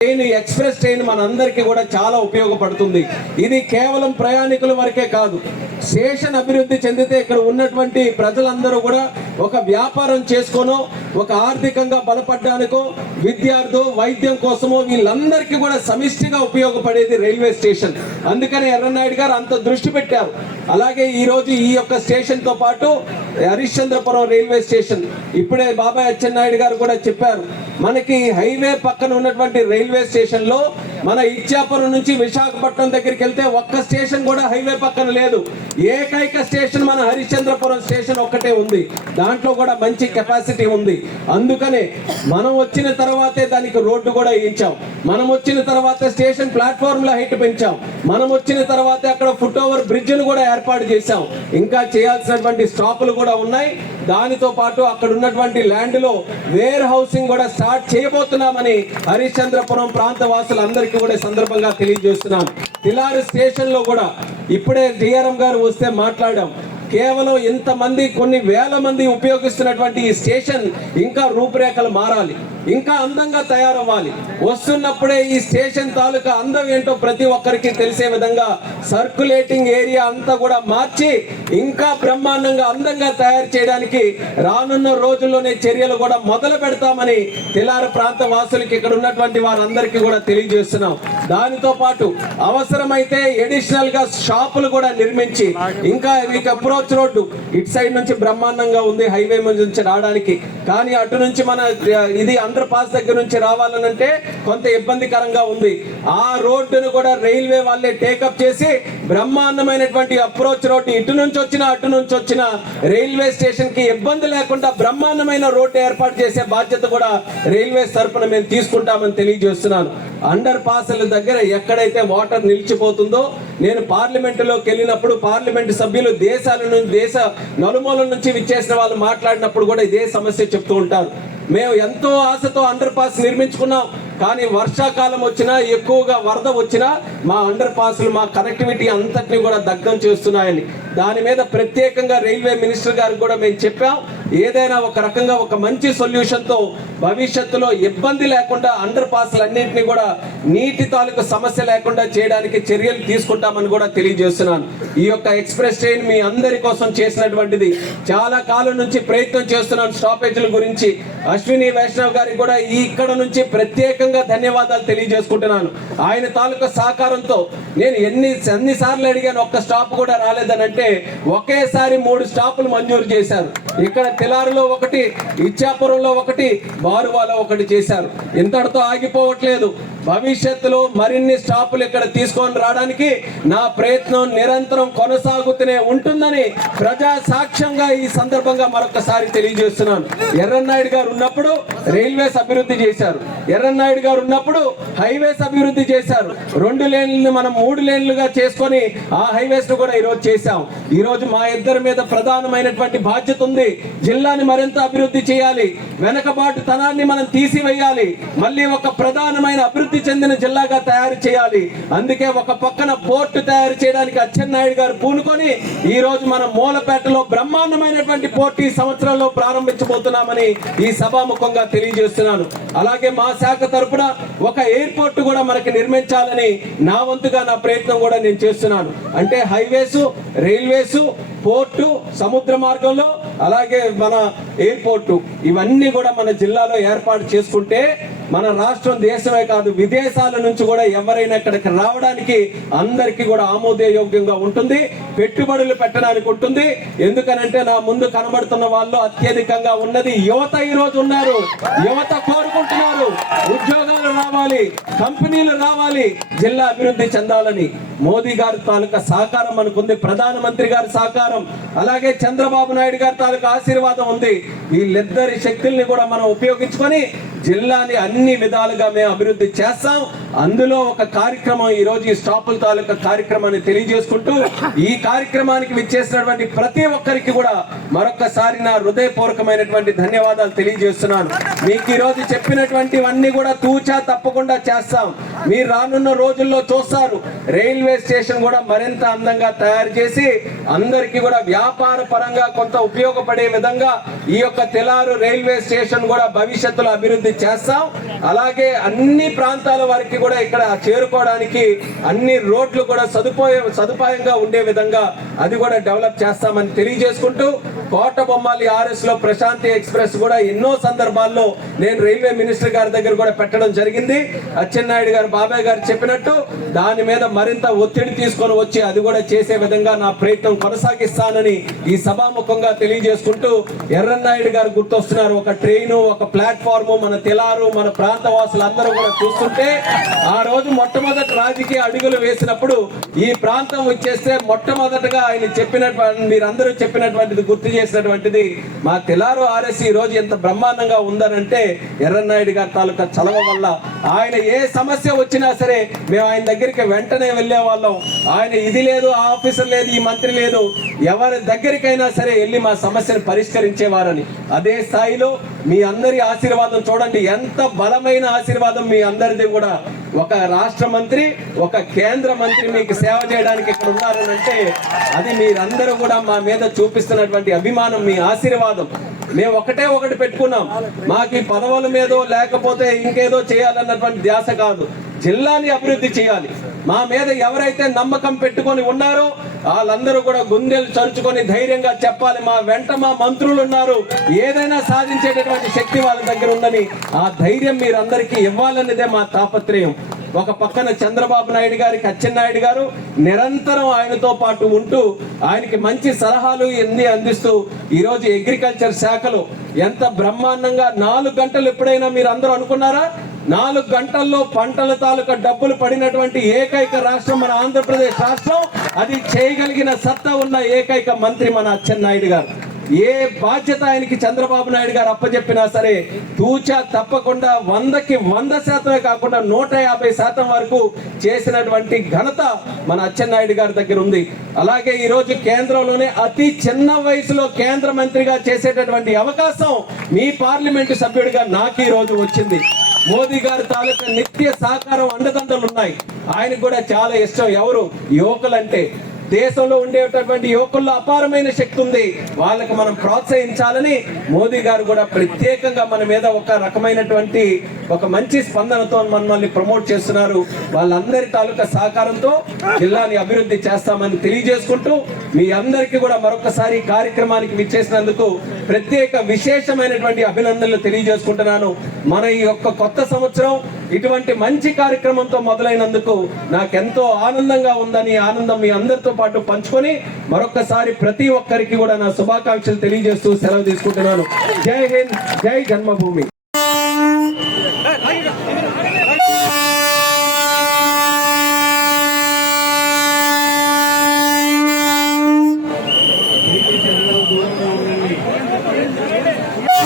Train express train మనందరికీ కూడా చాలా ఉపయోగపడుతుంది. ఇది కేవలం ప్రయాణికుల వరకే కాదు, స్టేషన్ అభివృద్ధి చెందితే ఇక్కడ ఉన్నటువంటి ప్రజలందరూ కూడా ఒక వ్యాపారం చేసుకోనో, ఒక ఆర్థికంగా బలపడడానికో, విద్యార్థు వైద్యం కోసమో వీళ్ళందరికీ కూడా సమిష్టిగా ఉపయోగపడేది రైల్వే స్టేషన్. అందుకని ఎర్రన్నాయుడు గారు అంత దృష్టి పెట్టారు. అలాగే ఈరోజు ఈ యొక్క స్టేషన్తో పాటు హరిశ్చంద్రపురం రైల్వే స్టేషన్, ఇప్పుడే బాబాయ్ అచ్చెన్నాయుడు గారు కూడా చెప్పారు, మనకి హైవే పక్కన ఉన్నటువంటి రైల్వే స్టేషన్లో మన ఇచ్చాపురం నుంచి విశాఖపట్నం దగ్గరికి వెళ్తే ఒక్క స్టేషన్ కూడా హైవే పక్కన లేదు. ఏకైక స్టేషన్ మన హరిశ్చంద్రపురం స్టేషన్ ఒక్కటే ఉంది. దాంట్లో కూడా మంచి కెపాసిటీ ఉంది. అందుకనే మనం వచ్చిన తర్వాతే దానికి రోడ్డు కూడా వేయించాం. మనం వచ్చిన తర్వాత స్టేషన్ ప్లాట్ఫామ్ల హైట్ పెంచాం. మనం వచ్చిన తర్వాత అక్కడ ఫుట్ ఓవర్ బ్రిడ్జ్ను కూడా ఏర్పాటు చేశాం. ఇంకా చేయాల్సినటువంటి స్టాపులు కూడా ఉన్నాయి. దానితో పాటు అక్కడ ఉన్నటువంటి ల్యాండ్ లో వేర్ హౌసింగ్ కూడా స్టార్ట్ చేయబోతున్నామని హరిశ్చంద్రపురం ప్రాంత వాసులందరికీ కూడా సందర్భంగా తెలియజేస్తున్నాం. తిలారి స్టేషన్ లో కూడా ఇప్పుడే డిఆర్ఎం గారు వస్తే మాట్లాడాం. కేవలం ఇంతమంది కొన్ని వేల మంది ఉపయోగిస్తున్నటువంటి ఈ స్టేషన్ ఇంకా రూపురేఖలు మారాలి, ఇంకా అందంగా తయారవ్వాలి. వస్తున్నప్పుడే ఈ స్టేషన్ తాలూకా అందం ఏంటో ప్రతి ఒక్కరికి తెలిసే విధంగా సర్క్యులేటింగ్ ఏరియా అంతా కూడా మార్చి ఇంకా బ్రహ్మాండంగా అందంగా తయారు చేయడానికి రానున్న రోజుల్లోనే చర్యలు కూడా మొదలు పెడతామని తిలారి ప్రాంత వాసులకి ఇక్కడ ఉన్నటువంటి వారందరికీ కూడా తెలియజేస్తున్నాం. దానితో పాటు అవసరమైతే అడిషనల్ గా షాపులు కూడా నిర్మించి ఇంకా అప్రోచ్ రోడ్డు ఇటు సైడ్ నుంచి బ్రహ్మాండంగా ఉంది హైవే నుంచి రావడానికి, కానీ అటు నుంచి మన ఇది అండర్ పాస్ దగ్గర నుంచి రావాలనంటే కొంత ఇబ్బందికరంగా ఉంది. ఆ రోడ్డును కూడా రైల్వే వాళ్ళే టేకప్ చేసి బ్రహ్మాండమైనటువంటి అప్రోచ్ రోడ్డు ఇటు నుంచి వచ్చినా అటు నుంచి వచ్చినా రైల్వే స్టేషన్ కి ఇబ్బంది లేకుండా బ్రహ్మాండమైన రోడ్డు ఏర్పాటు చేసే బాధ్యత కూడా రైల్వే తరపున మేము తీసుకుంటామని తెలియజేస్తున్నాను. అండర్ పాస్ల దగ్గర ఎక్కడైతే వాటర్ నిలిచిపోతుందో, నేను పార్లమెంటులోకి వెళ్ళినప్పుడు పార్లమెంటు సభ్యులు దేశ నలుమూల నుంచి విచ్చేసిన వాళ్ళు మాట్లాడినప్పుడు కూడా ఇదే సమస్య చెప్తూ ఉంటారు. మేము ఎంతో ఆశతో అండర్ పాస్ నిర్మించుకున్నాం, కానీ వర్షాకాలం వచ్చినా ఎక్కువగా వరద వచ్చినా మా అండర్ పాస్లు మా కనెక్టివిటీ అంతటిని కూడా దగ్ధం చేస్తున్నాయని దాని మీద ప్రత్యేకంగా రైల్వే మినిస్టర్ గారికి కూడా మేము చెప్పాం. ఏదైనా ఒక రకంగా ఒక మంచి సొల్యూషన్తో భవిష్యత్తులో ఇబ్బంది లేకుండా అండర్ పాస్లు అన్నింటినీ కూడా నీటి తాలూకు సమస్య లేకుండా చేయడానికి చర్యలు తీసుకుంటామని కూడా తెలియజేస్తున్నాను. ఈ యొక్క ఎక్స్ప్రెస్ ట్రైన్ మీ అందరి కోసం చేసినటువంటిది. చాలా కాలం నుంచి ప్రయత్నం చేస్తున్నాను స్టాపేజీల గురించి. అశ్విని వైష్ణవ్ గారికి కూడా ఇక్కడ నుంచి ప్రత్యేకంగా ధన్యవాదాలు తెలియజేసుకుంటున్నాను. ఆయన తాలూకా సహకారంతో నేను ఎన్నిసార్లు అడిగాను, ఒక్క స్టాప్ కూడా రాలేదనంటే ఒకేసారి 3 స్టాపులు మంజూరు చేశారు. ఇక్కడ తిలారిలో ఒకటి, ఇచ్చాపురంలో ఒకటి, బారువాలో ఒకటి చేశారు. ఇంతటితో ఆగిపోవట్లేదు. భవిష్యత్తులో మరిన్ని స్టాపులు ఇక్కడ తీసుకొని రావడానికి నా ప్రయత్నం నిరంతరం కొనసాగుతూనే ఉంటుందని ప్రజా సాక్ష్యంగా ఈ సందర్భంగా మరొకసారి తెలియజేస్తున్నాను. ఎర్రన్నాయుడు గారు ఉన్నప్పుడు రైల్వేస్ అభివృద్ధి చేశారు, ఎర్రన్నాయుడు గారు ఉన్నప్పుడు హైవేస్ అభివృద్ధి చేశారు. 2 లేన్లను మనం 3 లేన్లుగా చేసుకొని ఆ హైవేస్ ను కూడా ఈరోజు చేశాం. ఈ రోజు మా ఇద్దరి మీద ప్రధానమైనటువంటి బాధ్యత ఉంది. జిల్లాని మరింత అభివృద్ధి చేయాలి, వెనకబాటు తనాన్ని మనం తీసివేయాలి, మళ్ళీ ఒక ప్రధానమైన అభివృద్ధి చెందిన జిల్లాగా తయారు చేయాలి. అందుకే ఒక పక్కన పోర్టు తయారు చేయడానికి అచ్చెన్నాయుడు గారు పూనుకొని ఈ రోజు మనం మూలపేటలో బ్రహ్మాండమైనటువంటి పోర్టు ఈ సంవత్సరంలో ప్రారంభించబోతున్నామని ఈ సభాముఖంగా తెలియజేస్తున్నాను. అలాగే మా శాఖ తరపున ఒక ఎయిర్పోర్ట్ కూడా మనకి నిర్మించాలని నా వంతుగా నా ప్రయత్నం కూడా నేను చేస్తున్నాను. అంటే హైవేస్, రైల్వేస్, పోర్టు, సముద్ర మార్గంలో, అలాగే మన ఎయిర్పోర్టు, ఇవన్నీ కూడా మన జిల్లాలో ఏర్పాటు చేసుకుంటే మన రాష్ట్రం దేశమే కాదు విదేశాల నుంచి కూడా ఎవరైనా ఇక్కడికి రావడానికి అందరికీ కూడా ఆమోదయోగ్యంగా ఉంటుంది, పెట్టుబడులు పెట్టడానికి ఉంటుంది. ఎందుకనంటే నా ముందు కనబడుతున్న వాళ్ళు అత్యధికంగా ఉన్నది యువత. ఈ రోజు ఉన్నారు, యువత కోరుకుంటున్నారు ఉద్యోగాలు రావాలి, కంపెనీలు రావాలి, జిల్లా అభివృద్ధి చెందాలని. మోదీ గారి తాలూకా సహకారం మనకుంది, ప్రధానమంత్రి గారి సహకారం, అలాగే చంద్రబాబు నాయుడు గారి తాలూకా ఆశీర్వాదం ఉంది. వీళ్ళిద్దరి శక్తుల్ని కూడా మనం ఉపయోగించుకొని జిల్లాని అన్ని విధాలుగా మేము అభివృద్ధి చేస్తాం. అందులో ఒక కార్యక్రమం ఈ రోజు ఈ స్టాపుల తాలూకా కార్యక్రమాన్ని తెలియజేసుకుంటూ ఈ కార్యక్రమానికి విచ్చేసినటువంటి ప్రతి ఒక్కరికి కూడా మరొకసారి నా హృదయపూర్వకమైనటువంటి ధన్యవాదాలు తెలియజేస్తున్నాను. మీకు ఈ రోజు చెప్పినటువంటివన్నీ కూడా తూచా తప్పకుండా చేస్తాం. మీరు రానున్న రోజుల్లో చూస్తారు, రైల్వే స్టేషన్ కూడా మరింత అందంగా తయారు చేసి అందరికీ కూడా వ్యాపార పరంగా కొంత ఉపయోగపడే విధంగా ఈ యొక్క తెలారు రైల్వే స్టేషన్ కూడా భవిష్యత్తులో అభివృద్ధి చేస్తాం. అలాగే అన్ని ప్రాంతాల వారికి కూడా ఇక్కడ చేరుకోవడానికి అన్ని రోడ్లు కూడా సదుపాయంగా ఉండే విధంగా అది కూడా డెవలప్ చేస్తామని తెలియజేసుకుంటూ, కోటబొమ్మాలి RS లో ప్రశాంతి ఎక్స్ప్రెస్ కూడా ఎన్నో సందర్భాల్లో నేను రైల్వే మినిస్టర్ గారి దగ్గర కూడా పెట్టడం జరిగింది. అచ్చెన్నాయుడు గారు, బాబాయ్ గారు చెప్పినట్టు దాని మీద మరింత ఒత్తిడి తీసుకొని వచ్చి అది కూడా చేసే విధంగా నా ప్రయత్నం కొనసాగిస్తానని ఈ సభాముఖంగా తెలియజేసుకుంటూ, ఎర్రన్నాయుడు గారు గుర్తొస్తున్నారు. ఒక ట్రైను, ఒక ప్లాట్ఫామ్, మన తెలారు, మన ప్రాంత వాసులందరూ కూడా చూస్తుంటే ఆ రోజు మొట్టమొదటి రాజకీయ అడుగులు వేసినప్పుడు ఈ ప్రాంతం వచ్చేస్తే మొట్టమొదటగా ఆయన చెప్పినటువంటి, మీరందరూ చెప్పినటువంటిది గుర్తు చేసినటువంటిది మా తెలారు RS ఈ రోజు ఎంత బ్రహ్మాండంగా ఉందనంటే ఎర్రన్నాయుడు గారి తాలూకా చలవ వల్ల. ఆయన ఏ సమస్య వచ్చినా సరే మేము ఆయన దగ్గరికి వెంటనే వెళ్లే వాళ్ళం. ఆయన ఇది లేదు, ఆ ఆఫీసర్ లేదు, ఈ మంత్రి లేదు, ఎవరి దగ్గరికైనా సరే వెళ్ళి మా సమస్యను పరిష్కరించేవారని. అదే స్థాయిలో మీ అందరి ఆశీర్వాదం చూడండి, ఎంత బలమైన ఆశీర్వాదం మీ అందరిది కూడా. ఒక రాష్ట్ర మంత్రి, ఒక కేంద్ర మంత్రి మీకు సేవ చేయడానికి ఇక్కడ ఉన్నారనంటే అది మీరందరూ కూడా మా మీద చూపిస్తున్నటువంటి అభిమానం, మీ ఆశీర్వాదం. మేము ఒకటి పెట్టుకున్నాం, మాకు ఈ పదవుల మీదో లేకపోతే ఇంకేదో చేయాలన్నటువంటి ధ్యాస కాదు, జిల్లాని అభివృద్ధి చేయాలి. మా మీద ఎవరైతే నమ్మకం పెట్టుకొని ఉన్నారో వాళ్ళందరూ కూడా గుండెలు చరుచుకొని ధైర్యంగా చెప్పాలి, మా వెంట మా మంత్రులు ఉన్నారు, ఏదైనా సాధించేటటువంటి శక్తి వాళ్ళ దగ్గర ఉందని ఆ ధైర్యం మీరందరికీ ఇవ్వాలన్నదే మా తాపత్రయం. ఒక పక్కన చంద్రబాబు నాయుడు గారికి అచ్చెన్నాయుడు గారు నిరంతరం ఆయనతో పాటు ఉంటూ ఆయనకి మంచి సలహాలు అందిస్తూ ఈరోజు అగ్రికల్చర్ శాఖలో ఎంత బ్రహ్మాండంగా 4 గంటలు ఎప్పుడైనా మీరు అందరూ అనుకున్నారా? 4 గంటల్లో పంటల తాలూకా డబ్బులు పడినటువంటి ఏకైక రాష్ట్రం మన ఆంధ్రప్రదేశ్ రాష్ట్రం. అది చేయగలిగిన సత్తా ఉన్న ఏకైక మంత్రి మన అచ్చెన్నాయుడు గారు. ఏ బాధ్యత ఆయనకి చంద్రబాబు నాయుడు గారు అప్పచెప్పినా సరే తూచా తప్పకుండా 100కి 100% కాకుండా 150% వరకు చేసినటువంటి ఘనత మన అచ్చెన్నాయుడు గారి దగ్గర ఉంది. అలాగే ఈ రోజు కేంద్రంలోనే అతి చిన్న వయసులో కేంద్ర మంత్రిగా చేసేటటువంటి అవకాశం మీ పార్లమెంటు సభ్యుడిగా నాకు ఈ రోజు వచ్చింది. మోదీ గారి తాలూకా నిత్య సహకారం, అండదండలు ఉన్నాయి. ఆయనకు కూడా చాలా ఇష్టం ఎవరు యువకులంటే. దేశంలో ఉండేటటువంటి యువకుల్లో అపారమైన శక్తి ఉంది, వాళ్ళకి మనం ప్రోత్సహించాలని మోదీ గారు కూడా ప్రత్యేకంగా మన మీద ఒక రకమైనటువంటి ఒక మంచి స్పందనతో మనల్ని ప్రమోట్ చేస్తున్నారు. వాళ్ళందరి తాలూకా సహకారంతో జిల్లాని అభివృద్ధి చేస్తామని తెలియజేసుకుంటూ మీ అందరికీ కూడా మరొకసారి కార్యక్రమానికి విచ్చేసినందుకు ప్రత్యేక విశేషమైనటువంటి అభినందనలు తెలియజేసుకుంటున్నాను. మన ఈ యొక్క కొత్త సంవత్సరం ఇటువంటి మంచి కార్యక్రమంతో మొదలైనందుకు నాకెంతో ఆనందంగా ఉందని, ఆనందం మీ అందరితో పాటు పంచుకొని మరొకసారి ప్రతి ఒక్కరికి కూడా నా శుభాకాంక్షలు తెలియజేస్తూ సెలవు తీసుకుంటున్నాను. జై హింద్, జై జన్మభూమి.